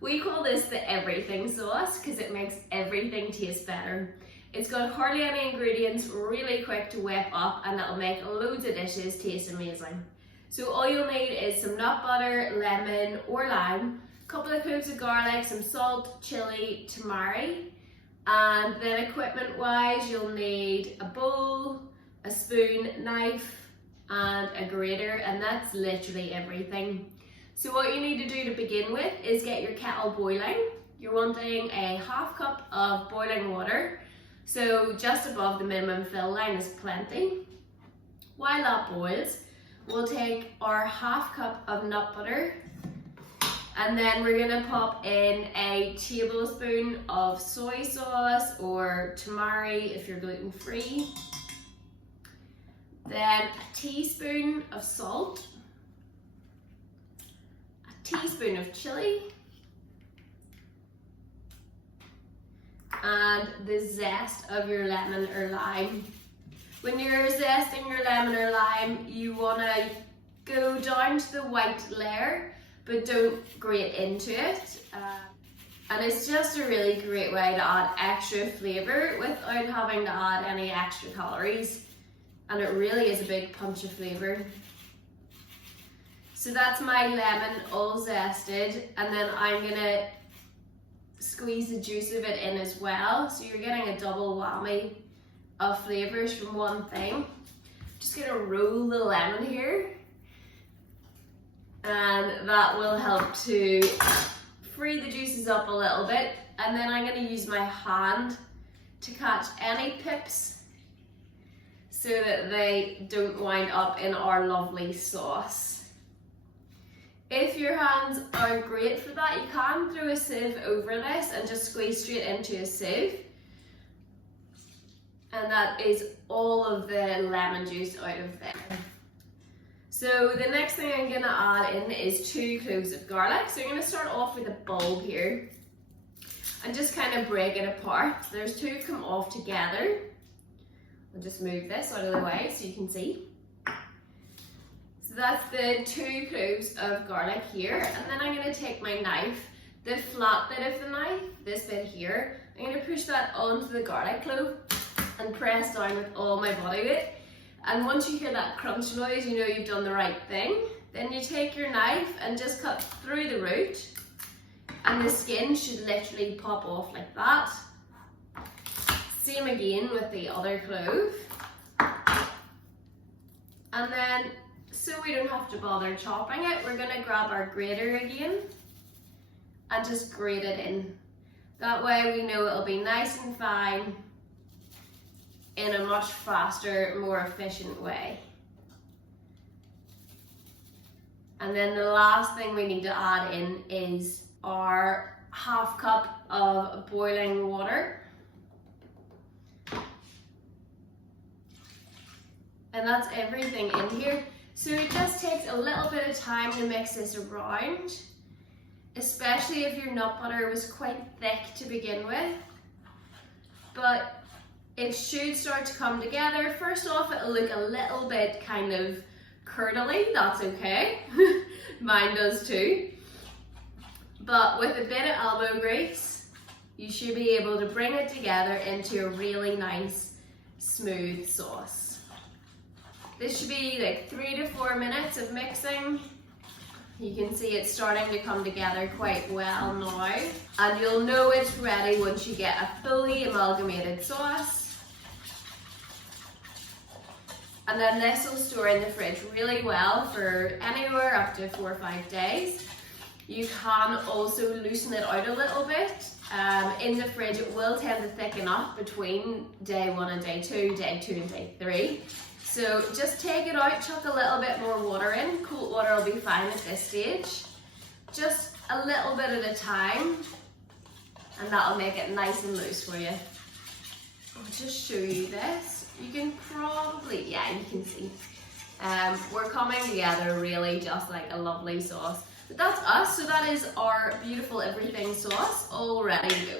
We call this the everything sauce because it makes everything taste better. It's got hardly any ingredients, really quick to whip up, and it'll make loads of dishes taste amazing. So all you'll need is some nut butter, lemon or lime, a couple of cloves of garlic, some salt, chili, tamari, and then equipment wise you'll need a bowl, a spoon, knife and a grater, and that's literally everything. So what you need to do to begin with is get your kettle boiling. You're wanting a half cup of boiling water, so just above the minimum fill line is plenty. While that boils, we'll take our half cup of nut butter, and then we're gonna pop in a tablespoon of soy sauce or tamari if you're gluten free. Then a teaspoon of salt, a teaspoon of chili, and the zest of your lemon or lime. When you're zesting your lemon or lime, you want to go down to the white layer, but don't grate into it. And it's just a really great way to add extra flavour without having to add any extra calories. And it really is a big punch of flavour. So that's my lemon all zested, and then I'm gonna squeeze the juice of it in as well. So you're getting a double whammy of flavours from one thing. Just gonna roll the lemon here, and that will help to free the juices up a little bit. And then I'm gonna use my hand to catch any pips so that they don't wind up in our lovely sauce. If your hands aren't great for that, you can throw a sieve over this and just squeeze straight into a sieve. And that is all of the lemon juice out of there. So the next thing I'm gonna add in is 2 cloves of garlic. So I'm gonna start off with a bulb here and just kind of break it apart. There's 2 come off together. I'll just move this out of the way so you can see. So that's the 2 cloves of garlic here, and then I'm going to take my knife, the flat bit of the knife, this bit here, I'm going to push that onto the garlic clove and press down with all my body weight. And once you hear that crunch noise, you know you've done the right thing. Then you take your knife and just cut through the root, and the skin should literally pop off like that. Same again with the other clove. And then, so we don't have to bother chopping it, we're gonna grab our grater again and just grate it in. That way we know it'll be nice and fine in a much faster, more efficient way. And then the last thing we need to add in is our half cup of boiling water. And that's everything in here. So it just takes a little bit of time to mix this around, especially if your nut butter was quite thick to begin with. But it should start to come together. First off, it'll look a little bit kind of curdly, that's okay. Mine does too. But with a bit of elbow grease, you should be able to bring it together into a really nice, smooth sauce. This should be like 3 to 4 minutes of mixing. You can see it's starting to come together quite well now. And you'll know it's ready once you get a fully amalgamated sauce. And then this will store in the fridge really well for anywhere up to 4 or 5 days. You can also loosen it out a little bit. In the fridge it will tend to thicken up between day 1 and day 2, day 2 and day 3. So just take it out, chuck a little bit more water in. Cold water will be fine at this stage. Just a little bit at a time, and that'll make it nice and loose for you. I'll just show you this. You can probably, yeah, you can see. We're coming together really just like a lovely sauce. But that's us, so that is our beautiful everything sauce all ready to go.